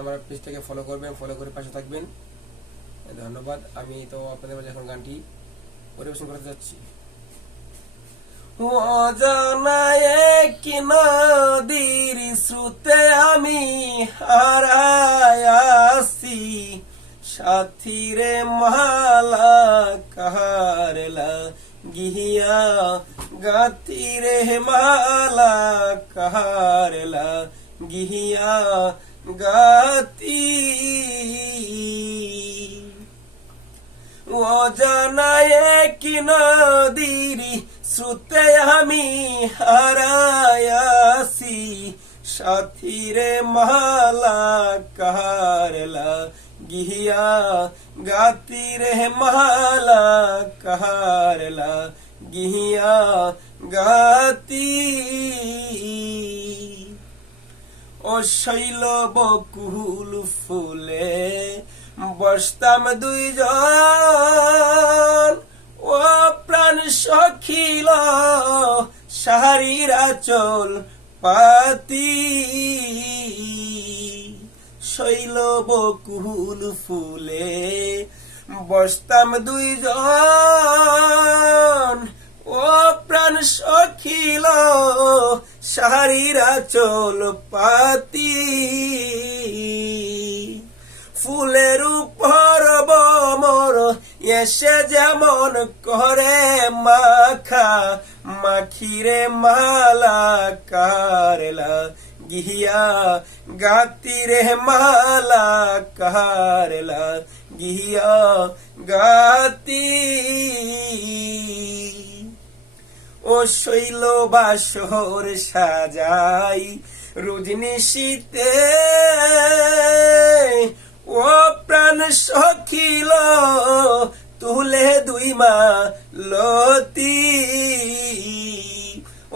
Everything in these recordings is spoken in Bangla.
আমার পেজটাকে ফলো করবেন, ফলো করে পাশে থাকবেন। ধন্যবাদ। আমি তো আপনাদের মাঝে এখন গানটি পরিবেশন করতে যাচ্ছি। অজানা এক নদীর স্রোতে আমি হারায় আছি, সাথীরে মালা কাহারলা গিয়া গাতিরে মালা কাহারলা গিয়া গাতি। অজানা এক নদীর স্রোতে আমি হারায় আছি, সাথীরে মালা কাহারলা গিয়া গাতিরে মালা কাহারলা গিয়া গাতি। ও শৈল বকুল ফুলে বসতাম দুইজন, ও প্রাণ সখিল শাড়ির আঁচল পাতি। শৈল বকুল ফুলে বসতাম দুইজন, ও প্রাণ সখিল শাড়ির আঁচল পাতি। ফুলের উপর বমর এসে যেমন করে মাখা মাখিরে মালা কারলা গিয়া গাতিরে মালা কারলা গিয়া গাতি। ও শৈল বাসর সাজাই রজনী শীতে, ও প্রাণ সখিল তুলে দুই মা লতি।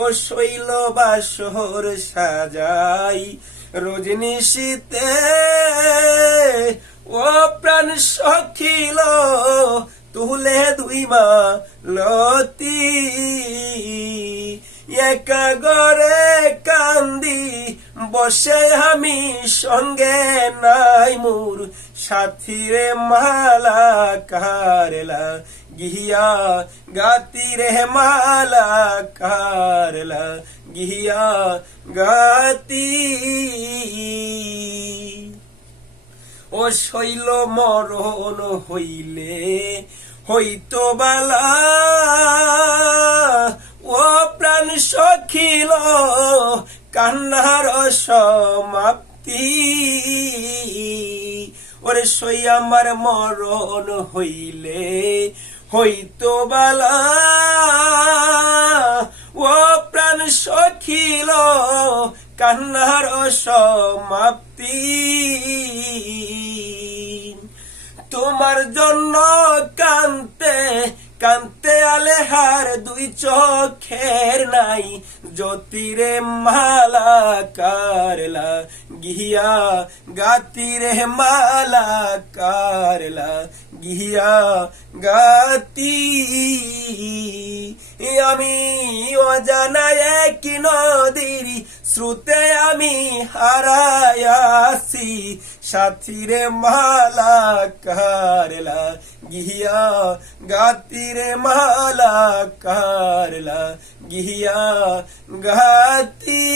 ও শৈল বাসর সাজাই রজনী শীতে, ও প্রাণ সখিল তুলে দুই মা লতি। একা গরে কান্দি বসে আমি, সঙ্গে নাই মোর সাথীরে মালা কারলা গিয়া গাতিরে মালা কারলা গিয়া গাতি। ও শৈল মরণ হইলে হইতো বালা, ও প্রাণ সখিল কান্নার সমাপ্তি। ওরে সই আমার মরণ হইলে হইতো বালা, ও প্রাণ সখিল কান্নার সমাপ্তি। তোমার জন্য কান্তে কান্তে আলেহার দুই চোখের নাই, জ্যোতিরে মালা কারলা গিয়া গাতিরে মালা কারলা গিয়া গাতি। আমি অজানা এক নদীর স্রোতে আমি হারায় আছি, সাথীরে মালা কারলা গিয়া গাতিরে মালা কারলা গিয়া গাতি।